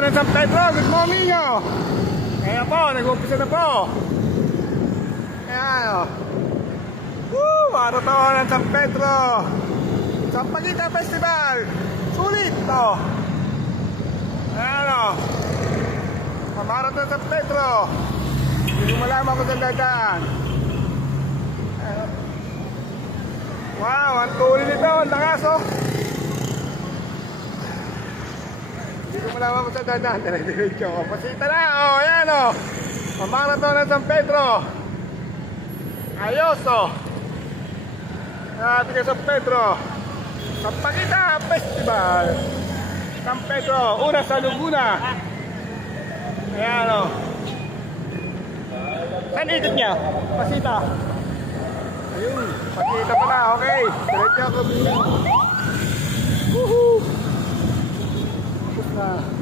ng San Pedro. Good morning nyo. Ayan po, nag-umpisa na po. Ayan o. Marathon ng San Pedro. Sampaguita Festival. Sulit to. Ayan o. Marathon ng San Pedro. Hindi mo malaman kung saan dadaan. Wow, ang tuloy nito. Ang lakas o. Hindi ko malaman kung saan dadaan. Diretso ko. Pasita na o. Ayan o. Marathon ng San Pedro. Ayos o. Natin ka San Pedro. Sampaguita Festival. San Pedro. Una sa Laguna. Ayan o. Saan ikot niya? Pasita. Ayun. Pasita pala. Okay. Diretso ako. Woohoo. Tapos na.